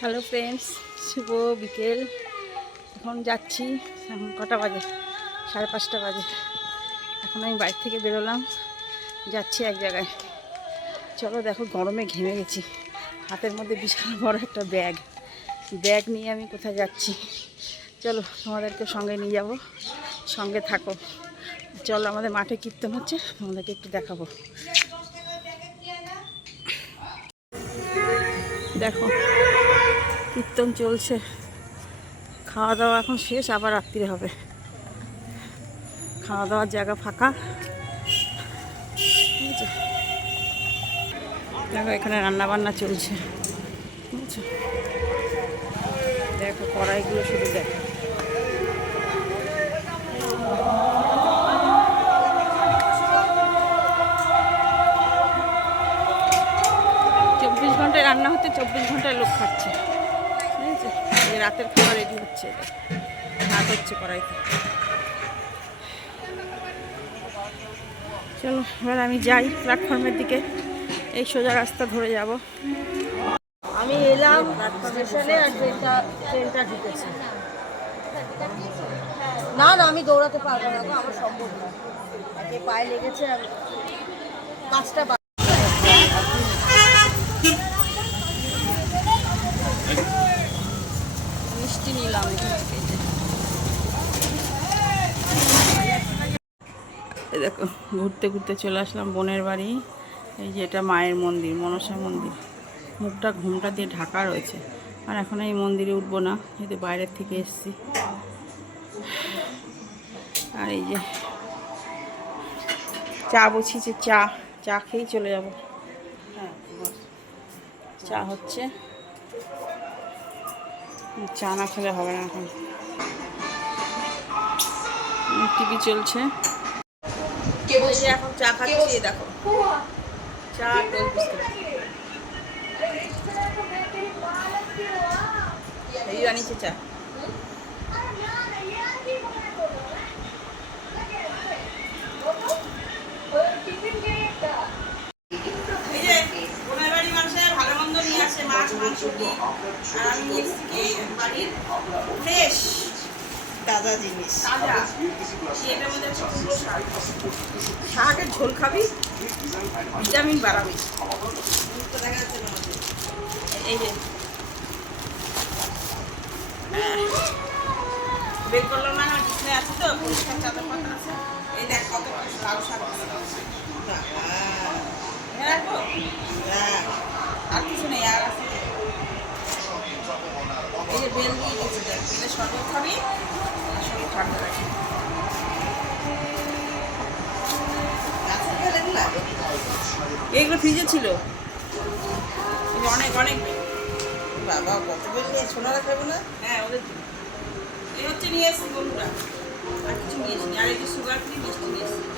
Hello friends শুভ বিকেল। এখন যাচ্ছি এখন কটা বাজে? সাড়ে পাঁচটা বাজে। এখন আমি বাড়ি থেকে বেরোলাম। যাচ্ছি এক জায়গায়। চলো দেখো, গরমে ঘেমে গেছি। হাতের মধ্যে বিশাল বড় একটা ব্যাগ। ব্যাগ নিয়ে আমি কোথায় যাচ্ছি? চলো, তোমাদেরকে সঙ্গে নিয়ে যাব। সঙ্গে থাকো। চলো, আমাদের মাঠে কীর্তন হচ্ছে। তোমাদেরকে একটু দেখাবো। দেখো কীর্তন চলছে। খাওয়া দাওয়া এখন শেষ, আবার রাত্রিরে হবে। খাওয়া দাওয়ার জায়গা ফাঁকা? দেখো, এখানে রান্না বান্না চলছে বুঝছ দেখো, কড়াইগুলো শুধু দেখো। চব্বিশ ঘন্টায় রান্না হতে চব্বিশ ঘন্টায় লোক খাচ্ছে। রাতের খাবার রেডি হচ্ছে ভাত হচ্ছে কড়াইতে। চলো, এবার আমি যাই প্ল্যাটফর্মের দিকে। এই সোজা রাস্তা ধরে যাব। আমি এলাম স্টেশনে আর ট্রেনটা ট্রেনটা ঢুকেছে। না না, আমি দৌড়াতে পারব না, আমার সম্ভব না। পায়ে লেগেছে পাঁচটা বা- মিষ্টি নিলাম এখান থেকে এই যে। এই দেখো, ঘুরতে ঘুরতে চলে আসলাম বোনের বাড়ি। এই যে এটা মায়ের মন্দির মনসা মন্দির। মুখটা, ঘুমটা দিয়ে ঢাকা রয়েছে। আর এখন এই মন্দিরে উঠবো না যেহেতু বাইরের থেকে এসছি। আর এই যে চা বসিয়েছে, চা চা খেয়েই চলে যাব। চা হচ্ছে। চা না খেলে হবে না এখন। টিভি চলছে। এই এখন চা খাচ্ছি দেখো। চা বিস্কুট এই আনিছে চা। মাছ, মাংস আর আমি নিয়ে এসেছি কি? বাড়ির ফ্রেশ তাজা জিনিস। শাকের ঝোল খাবি ভিটামিন বাড়াবি। এই যে। বের করলাম না আমার বিছনায় আছে তো পরিষ্কার চাদর পাতা আছে। এই দেখ কত লাউ শাক আছে। রাখব হ্যাঁ। আর কিছু নেই আর আছে এই যে বেল দিয়ে গেছে দেখ বেলে শরবত খাবি আর শরীর ঠান্ডা রাখবি এইগুলো ফ্রিজে ছিল অনেক অনেক। বাবা কত বেল নিয়ে সোনারা খাব না? হ্যাঁ ওদের এই হচ্ছে নিয়ে এসেছি বন্ধুরা। আর কিছু নিয়ে এসেছি। আর এই যে সুগার ফ্রি মিষ্টি নিয়ে এসেছি।